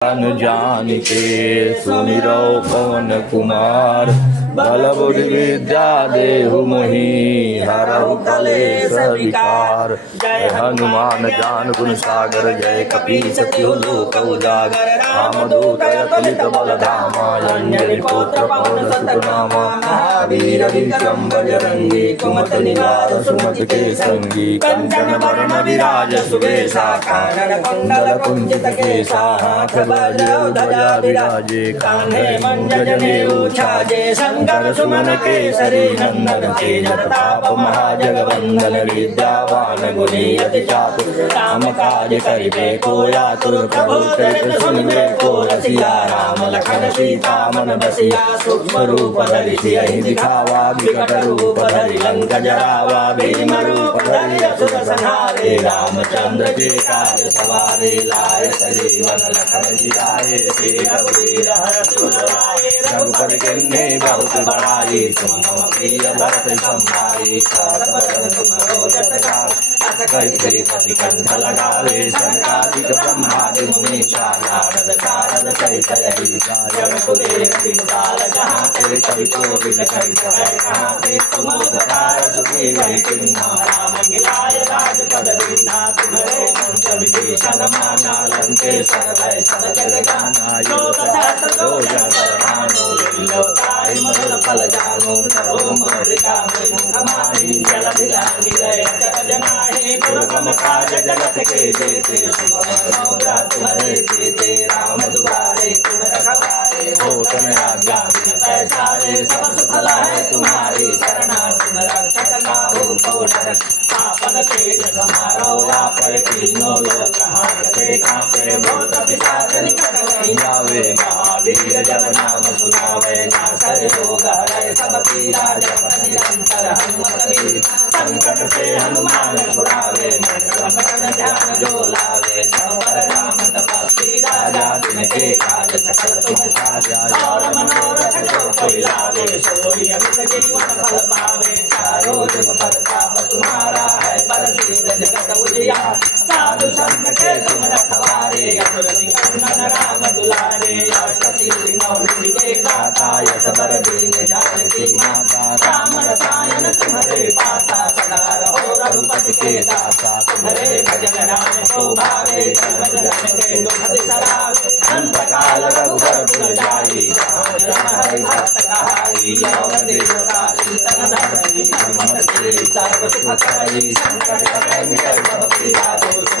जान के सुमिरो पवन कुमार बल बुद्धि विद्या देहु मोहि हरहु कलेश विकार। जय हनुमान ज्ञान गुण सागर जय कपीस तिहु लोक उजागर रामदूत अतुलित बल धामा अंजनी पुत्र पवन सुत नामा महावीर विक्रम बजरंगी कुमति निवार सुमति के संगी कंचन वरण विराज सुबेसा कानन कुंडल कुंजित केसा हाथ वज्र ध्वजा विराजे कान्हे मंजने उछाजे शंकर सुमन केसरी नंदन तेज प्रताप महाजगवंदन विद्यावान गुणी अति चातुर राम काज करिबे को आतुर प्रभु चरित्र सुनिबे को रसिया राम लखन सीता मन बसिया सूक्ष्म रूप धरि सियहि दिखावा विकट रूप धरि लंक जरावा भीम रूप धरि असुर संहारे रामचंद्र के काज सवारे लाए सजीवन लखन जियाए श्री रघुवीर हरषि उर लाए रघुपति किन्हीं बहुत बड़ाई तुम प्रिय भरत संभाई सर्वजन तुमरो जस गावे अस कहि श्रीपति कंठ लगावे सनकादिक ब्रह्मादि मुनीषा नारद सारद सहित जन कुबेर दिनपाल जहाँ ते कवि कोविद कहि सकै कहाँ ते तुम उपकार सुखी वही किन्ना राम मिलाय राजपद दीन्हा तुम्हारे मंत्र विभीषण माना लंकेश्वर भय सब जग जाना योग सहस्र जो जन पर भानु लीलो ताहि मधुर फल जानु प्रभु मोरिका में हमारी जल धिलांगी गए जग जनाहि दुर्गम काज जगत के जेते सुगम सौदा तुम्हारे जेते राम दुआरे तुम रखवारे हो तुम आज्ञा बिन पैसारे सब सुख लाए तुम्हारी शरणा तुम रक्षक काहू को डरत आपन तेज समारो आप तीनों लोक हांकते कांपे भूत पिशाच निकट नहीं आवे महावीर जब नाम सुनावे नासै रोग हरै सब पीरा जपत निरंतर हनुमत वीर संकट से हनुमान छुड़ावे मन क्रम ध्यान जो लावे सब पर राम तपस्वी राजा तिनके काज सकल तुम साजा और मनोरथ जो कोई लावे सोई अमित जीवन फल पावे चारों जुग परताप तुम्हारा है पर सिद्ध जगत उजियार साधु संत के तुम रखवारे असुर निकंदन राम दुलारे अष्ट सिद्धि नौ निधि के दाता यश बर दीन जानकी माता राम रसायन तुम्हारे पासा सदा रहो रघुपति के दासा तुम्हारे भजन राम को भावे सर्वजन के दुख बिसरावे अंत काल रघुबर पुर जाई हरि भक्त कहाई योग देवता चिंतन धरई हनुमत से सर्व सुख करई संकट कटै मिटै सब पीरा दोष